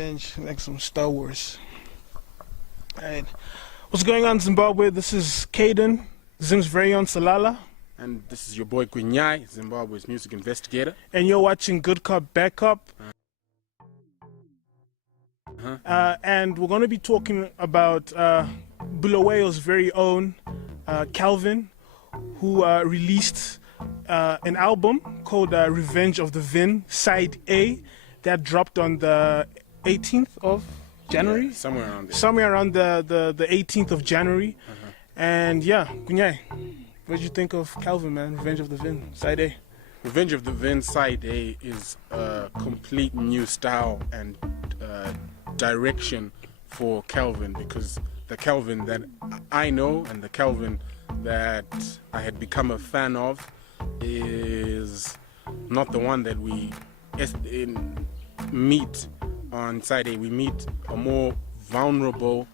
revenge, like some Star Wars. Alright. What's going on, Zimbabwe? This is Caden, Zim's very own Salala. And this is your boy Kwinyai, Zimbabwe's music investigator. And you're watching Good Cop, Bad Cop. And we're going to be talking about Bulawayo's very own Calvin, who released an album called Revenge of the Vin Side A that dropped on the 18th of January? Yeah, somewhere around there. Somewhere around the 18th of January. And yeah, Kwinyai, what did you think of Calvin, man? Revenge of the Vin Side A. Revenge of the Vin Side A is a complete new style and direction for Calvin, because the Calvin that I know and the Calvin that I had become a fan of is not the one that we meet on Side A. We meet a more vulnerable,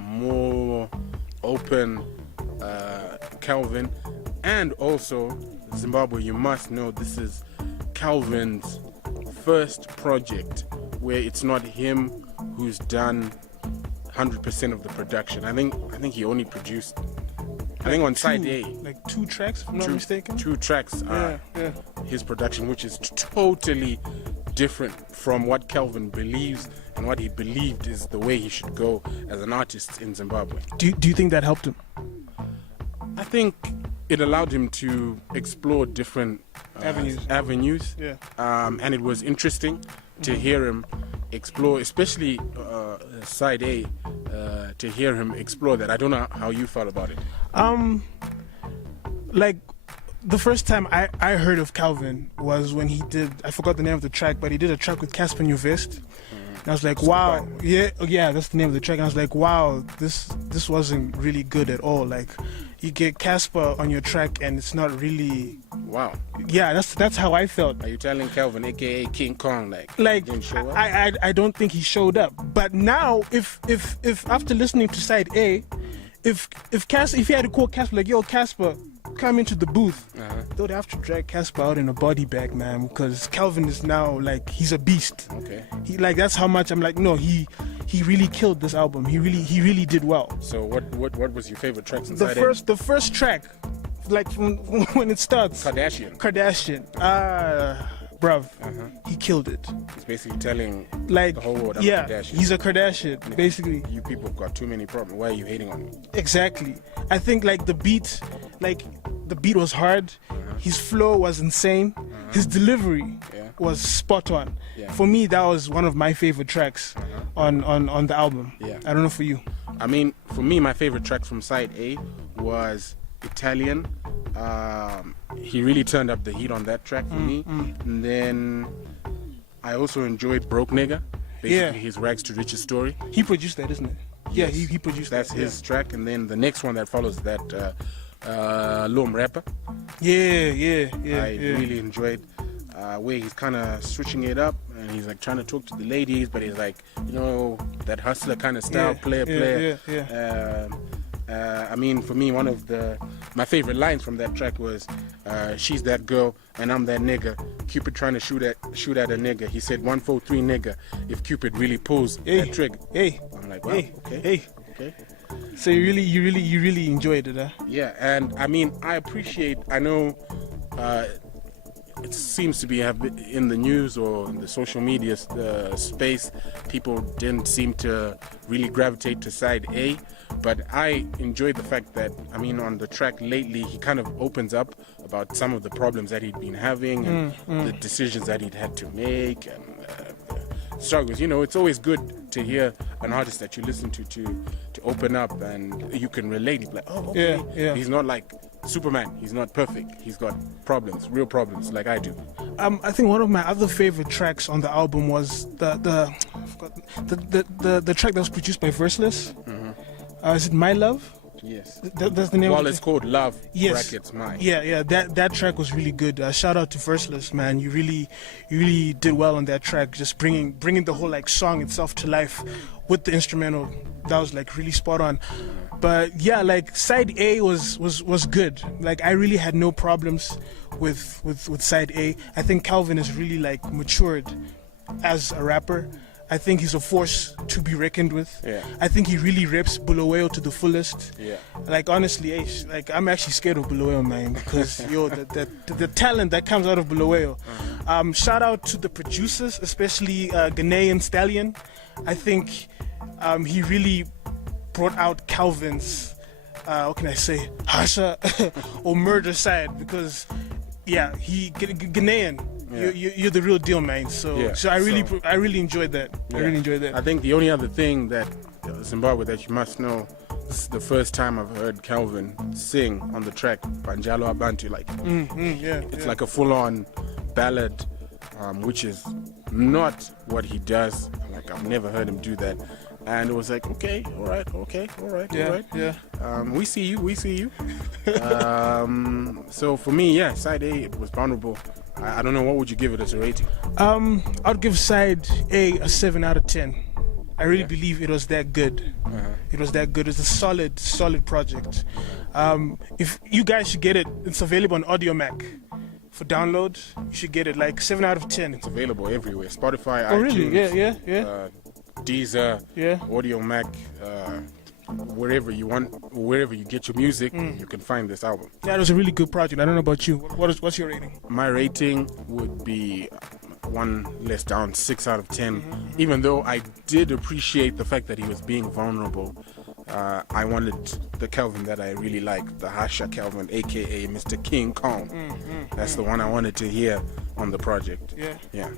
more open Calvin. And also, Zimbabwe, you must know this is Calvin's first project where it's not him who's done 100% of the production. I think he only produced, I think on Side A, like 2 tracks, if I'm not mistaken. 2 tracks are his production, which is totally different from what Calvin believes and what he believed is the way he should go as an artist in Zimbabwe. Do you think that helped him? I think it allowed him to explore different avenues. Yeah. And it was interesting to hear him explore, especially Side A, to hear him explore that. I don't know how you felt about it. Like, the first time I heard of Calvin was when he did, I forgot the name of the track, but he did a track with Casper Nuvest. And I was like, wow, yeah, that's the name of the track. And I was like, wow, this wasn't really good at all. Like, you get Casper on your track and it's not really. Wow. Yeah, that's how I felt. Are you telling Calvin, aka King Kong, like didn't show up? I don't think he showed up. But now, if after listening to Side A, if he had to call Casper, like, yo, Casper, come into the booth, they would have to drag Casper out in a body bag, man, because Calvin is now, like, he's a beast. Okay. He, like, that's how much I'm like, no, he really killed this album. He really did well. So what was your favorite tracks inside The first track, like, from when it starts. Kardashian. Bruv, he killed it. He's basically telling like, the whole world I'm yeah, a Kardashian. He's a Kardashian, basically. You people have got too many problems. Why are you hating on me? Exactly. I think, like, the beat was hard. His flow was insane. His delivery was spot on. Yeah. For me, that was one of my favorite tracks on the album. Yeah. I don't know for you. I mean, for me, my favorite track from Side A was Italian. He really turned up the heat on that track for me. And then I also enjoyed Broke Nigga, basically his Rags to Riches story. He produced that, isn't it? Yeah, Yes. he produced That's that. his track. And then the next one that follows that, Lom Rapper. I I really enjoyed where he's kind of switching it up and he's like trying to talk to the ladies, but he's like, you know, that hustler kind of style, player. I mean, for me, one of my favorite lines from that track was, she's that girl and I'm that nigga. Cupid trying to shoot at a nigga. He said 143 nigga if Cupid really pulls that trigger. I'm like, wow, okay. So you really enjoyed it, huh? Yeah, and I mean, I know it seems to be in the news or in the social media space, people didn't seem to really gravitate to Side A, but I enjoyed the fact that, I mean, on the track lately, he kind of opens up about some of the problems that he'd been having and the decisions that he'd had to make and struggles. You know, it's always good to hear an artist that you listen to open up and you can relate. Like, oh, okay. Yeah. He's not like Superman. He's not perfect. He's got problems, real problems, like I do. I think one of my other favorite tracks on the album was the track that was produced by Verseless. Is it My Love? Yes. That's the name. Well, it's called Love. Brackets Mine. Yeah. That track was really good. Shout out to Verseless, man. You really did well on that track. Just bringing the whole, like, song itself to life with the instrumental. That was, like, really spot on. But yeah, like, Side A was good. Like, I really had no problems with Side A. I think Calvin has really, like, matured as a rapper. I think he's a force to be reckoned with. Yeah. I think he really reps Bulawayo to the fullest. Yeah. Like honestly, like I'm actually scared of Bulawayo, man, because the talent that comes out of Bulawayo. Shout out to the producers, especially Ghanaian Stallion. I think he really brought out Calvin's what can I say, Hasha or murder side, because yeah, he Ghanaian. Yeah. You're the real deal, man. So, Yeah, so I really enjoyed that. Yeah. I really enjoyed that. I think the only other thing that Zimbabwe that you must know, this is the first time I've heard Calvin sing on the track Banjalo Abantu. Like it's like a full-on ballad, which is not what he does. Like I've never heard him do that. And it was like, okay, all right. Yeah. We see you. So for me, yeah, side A, it was vulnerable. I don't know, what would you give it as a rating? I'd give side A a 7 out of 10. I really believe it was that good. It was that good. It's a solid project. If you guys should get it, it's available on Audio Mac for download. You should get it, like 7 out of 10. It's available everywhere. Spotify, Oh, iTunes, really? Yeah. Deezer, Audio Mac, wherever you want, wherever you get your music, you can find this album. Yeah, it was a really good project. I don't know about you. What's your rating? My rating would be one less down, 6 out of 10. Even though I did appreciate the fact that he was being vulnerable, I wanted the Calvin that I really liked, the Hasha Calvin, aka Mr. King Kong. That's the one I wanted to hear on the project. Yeah.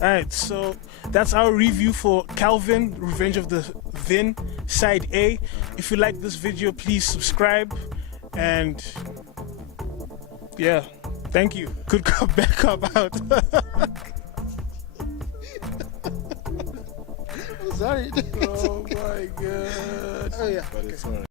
Alright, so that's our review for Calvin, Revenge of the Vin, Side A. If you like this video, please subscribe. And yeah, thank you. Good cop, bad cop out. Sorry. Oh my god. Oh yeah. But it's alright.